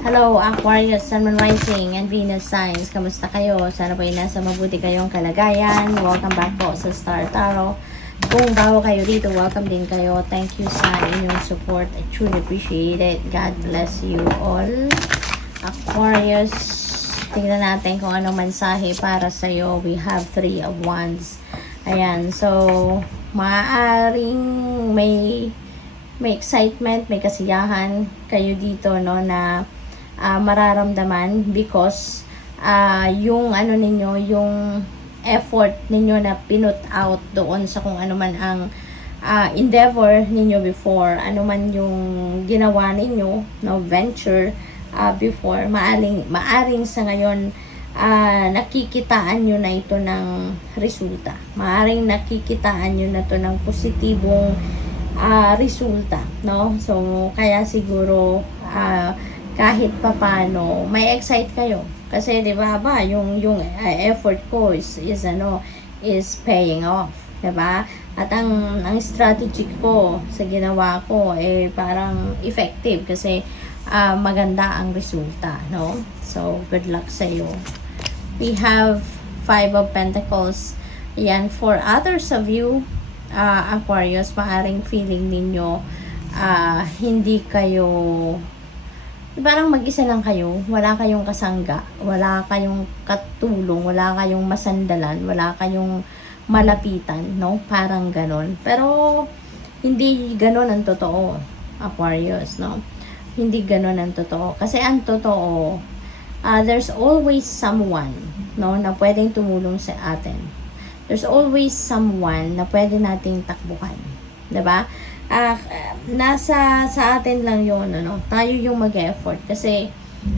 Hello, Aquarius, Sun, Moon, Rising, and Venus signs. Kamusta kayo? Sana po ay nasa mabuti kayong kalagayan. Welcome back po sa Star Tarot. Kung bago kayo dito, welcome din kayo. Thank you sa inyong support. I truly appreciate it. God bless you all. Aquarius, tingnan natin kung anong mensahe para sa'yo. We have 3 of Wands. Ayan, so, maaaring may excitement, may kasiyahan kayo dito, no, na mararamdaman because yung ano ninyo, yung effort ninyo na pinut out doon sa kung ano man ang endeavor ninyo before, ano man yung ginawa ninyo, no, venture before, maaring sa ngayon nakikitaan nyo na ito ng resulta. Maaring nakikitaan nyo na ito ng positibong resulta, no? So, kaya siguro kahit papano may excite kayo kasi 'di ba yung effort ko is paying off, 'di ba? At ang strategy ko sa ginawa ko parang effective kasi maganda ang resulta, no? So, good luck sa iyo. We have 5 of Pentacles. Yan, for others of you, Aquarius, maaring feeling ninyo hindi kayo, parang mag-isa lang kayo, wala kayong kasangga, wala kayong katulong, wala kayong masandalan, wala kayong malapitan, no? Parang ganon. Pero hindi ganon ang totoo, Aquarius, no? Hindi ganon ang totoo. Kasi ang totoo, there's always someone, no, na pwedeng tumulong sa atin. There's always someone na pwede nating takbuhan. 'Di ba? Nasa sa atin lang 'yon, ano. Tayo yung mag-effort kasi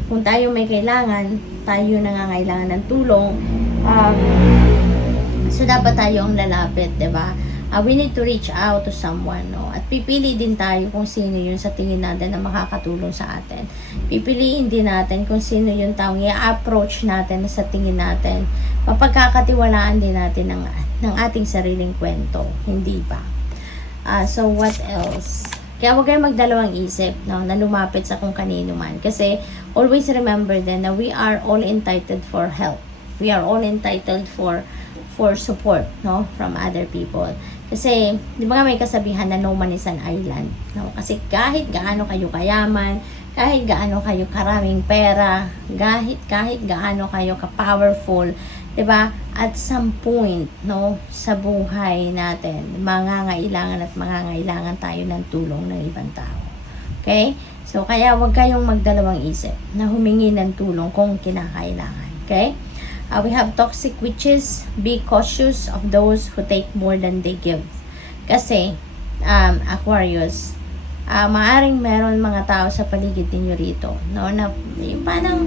kung tayo may kailangan, tayo nangangailangan ng tulong. So dapat tayo ang lalapit, 'di ba? We need to reach out to someone, no? At pipili din tayo kung sino yun sa tingin natin na makakatulong sa atin. Pipiliin din natin kung sino yung taong i-approach natin sa tingin natin. Mapagkakatiwalaan din natin ng ating sariling kwento. Hindi ba? So, what else? Kaya huwag kayong magdalawang isip, no, na lumapit sa kung kanino man. Kasi, always remember then na we are all entitled for help. We are all entitled for support, no, from other people. Kasi, di ba nga may kasabihan na no man is an island, no? Kasi kahit gaano kayo kayaman, kahit gaano kayo karaming pera, kahit gaano kayo ka-powerful, di ba? At some point, no, sa buhay natin, mangangailangan tayo ng tulong ng ibang tao. Okay? So, kaya wag kayong magdalawang isip na humingi ng tulong kung kinakailangan. Okay? We have toxic witches. Be cautious of those who take more than they give. Kasi, Aquarius, maaring meron mga tao sa paligid ninyo rito, no, na yung parang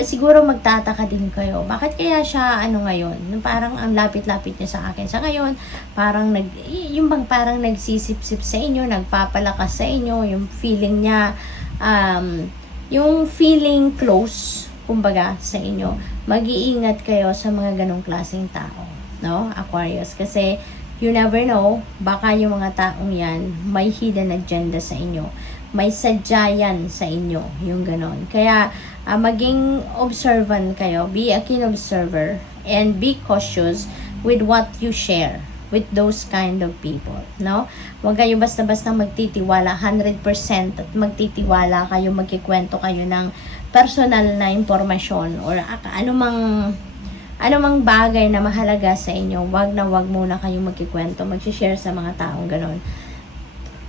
siguro magtataka din kayo. Bakit kaya siya ngayon? Parang ang lapit-lapit niya sa akin. Sa ngayon, parang parang nagsisip-sip sa inyo, nagpapalakas sa inyo, yung feeling niya, yung feeling close, kumbaga, sa inyo. Mag-iingat kayo sa mga ganong klaseng tao, no, Aquarius, kasi you never know, baka yung mga taong yan may hidden agenda sa inyo, may sadya yan sa inyo, yung ganon. Kaya maging observant kayo, be a keen observer, and be cautious with what you share with those kind of people, no? Huwag kayo basta-basta magtitiwala 100% at magtitiwala kayo, magkikwento kayo ng personal na impormasyon or anumang bagay na mahalaga sa inyo. Wag muna kayong magkikwento, mag-share sa mga taong ganon.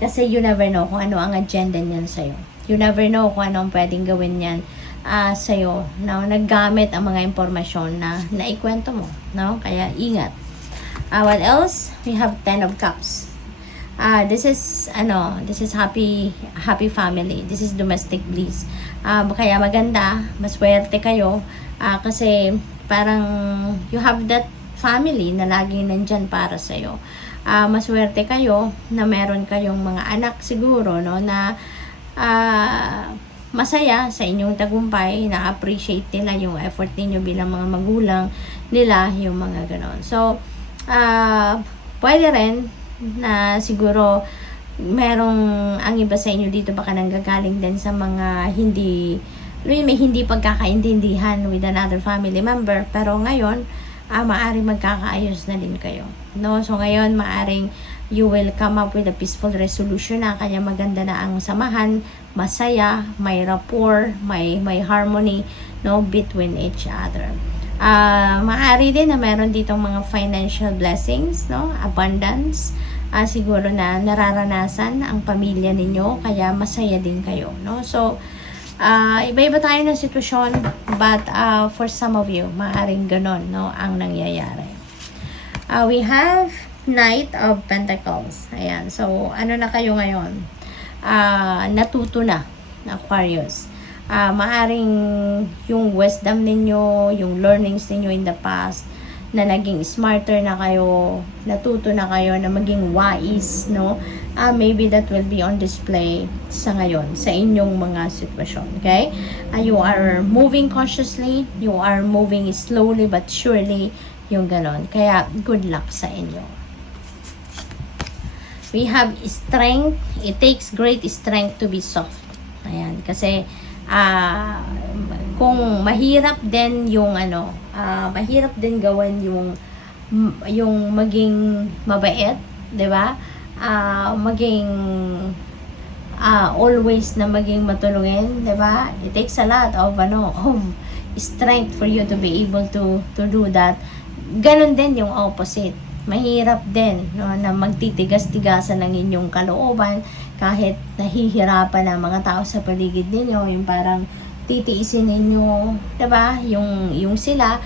Kasi you never know kung ano ang agenda niyan sa'yo. You never know kung ano ang pwedeng gawin niyan sa'yo, no? Naggamit ang mga impormasyon na naikwento mo, no? Kaya ingat. What else? We have 10 of Cups. This is happy family. This is domestic bliss. Kaya maganda, maswerte kayo kasi parang you have that family na laging nandyan para sa'yo. Maswerte kayo na meron kayong mga anak siguro, no, na masaya sa inyong tagumpay, na-appreciate nila yung effort ninyo bilang mga magulang nila, yung mga ganon. So, pwede rin na siguro merong, ang iba sa inyo dito baka nanggagaling din sa mga may hindi pagkakaintindihan with another family member, pero ngayon maaring magkakaayos na din kayo, no? So ngayon maaring you will come up with a peaceful resolution na, kaya maganda na ang samahan, masaya, may rapport, may harmony, no, between each other. Maaari din na meron ditong mga financial blessings, no, abundance, siguro na nararanasan ang pamilya ninyo, kaya masaya din kayo, no? So iba-iba tayo ng sitwasyon, but for some of you, maaring ganon, no, ang nangyayari. We have Knight of Pentacles. Ayan. So, ano na kayo ngayon? Natuto na, Aquarius. Maaring yung wisdom ninyo, yung learnings ninyo in the past, na naging smarter na kayo, natuto na kayo na maging wise, no? Maybe that will be on display sa ngayon, sa inyong mga sitwasyon, okay? You are moving cautiously, you are moving slowly but surely, yung ganon. Kaya, good luck sa inyo. We have strength. It takes great strength to be soft. Ayan, kasi, kung mahirap din yung mahirap din gawin yung maging mabait, 'di ba? Maging always na maging matulungin, 'di ba? It takes a lot of strength for you to be able to do that. Ganon din yung opposite. Mahirap din, no, na magtitigas-tigasan ng inyong kalooban kahit nahihirapan ang mga tao sa paligid ninyo, yung parang titiisin ninyo, 'di ba? Yung sila,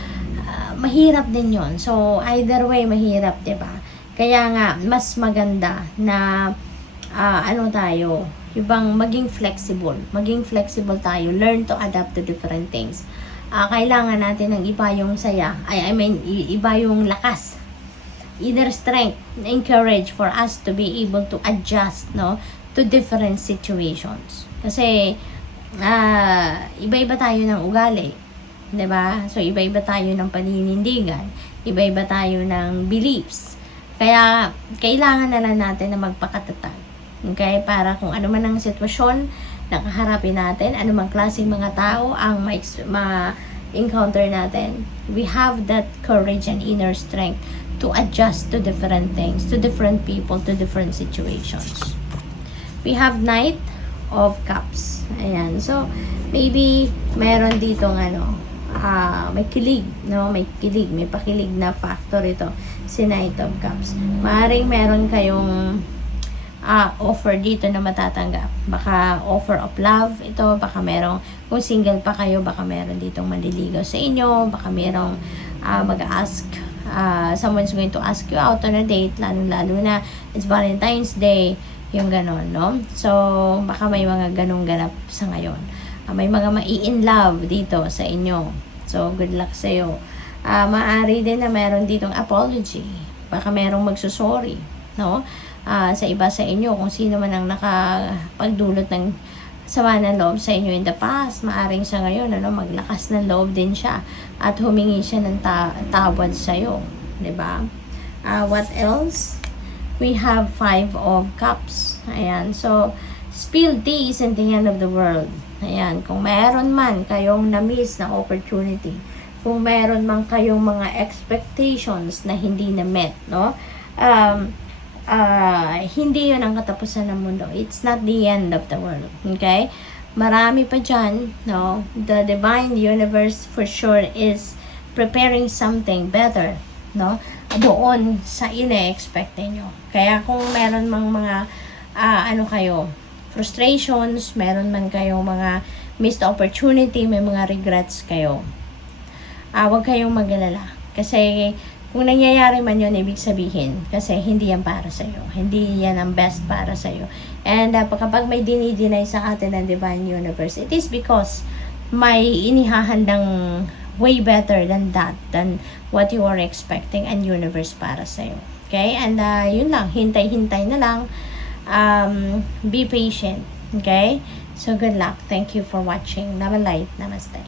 mahirap din 'yon. So either way mahirap, 'di ba? Kaya nga mas maganda na tayo, yung maging flexible. Maging flexible tayo, learn to adapt to different things. Kailangan natin ng iba yung saya. Iba yung lakas. Either strength, encourage for us to be able to adjust, no, to different situations. Kasi iba-iba tayo ng ugali, 'di ba? So iba-iba tayo ng paninindigan, iba-iba tayo ng beliefs. Kaya kailangan na lang natin na magpakatatag. Okay? Para kung ano man ang sitwasyon na kaharapin natin, ano man klaseng mga tao ang ma-encounter natin, we have that courage and inner strength to adjust to different things, to different people, to different situations. We have Knight of Cups. Ayan. So, maybe meron ditong may kilig, no? May kilig, may pakilig na factor ito, si Knight of Cups. Maaaring meron kayong offer dito na matatanggap. Baka offer of love ito, baka merong, kung single pa kayo, baka meron ditong manliligaw sa inyo, baka merong mag-ask, someone's going to ask you out on a date, lalo na it's Valentine's Day, yung ganon, no? So, baka may mga ganong ganap sa ngayon. May mga mai-in love dito sa inyo. So, good luck sa'yo. Maaari din na meron ditong apology. Baka merong magsusorry, no? Sa iba sa inyo, kung sino man ang nakapagdulot ng sama ng loob sa inyo in the past, maaring sa ngayon, maglakas ng loob din siya at humingi siya ng tawad sa'yo. Diba? What else? We have 5 of Cups. Ayan. So, spilled tea isn't the end of the world. Ayan. Kung meron man kayong na-miss na opportunity, kung meron man kayong mga expectations na hindi na-met, no? Hindi yun ang katapusan ng mundo. It's not the end of the world. Okay? Marami pa dyan, no? The divine universe for sure is preparing something better, no? Doon sa ine-expect nyo. Kaya kung meron mang mga frustrations, meron man kayong mga missed opportunity, may mga regrets kayo, huwag kayong mag-alala. Kasi kung nangyayari man yun, ibig sabihin, kasi hindi yan para sa'yo. Hindi yan ang best para sa'yo. And kapag may dinideny sa atin ng Divine Universe, it is because may inihahandang way better than that, than what you are expecting and universe para sa'yo. Okay? And yun lang, hintay-hintay na lang. Be patient. Okay? So, good luck. Thank you for watching. Namaste.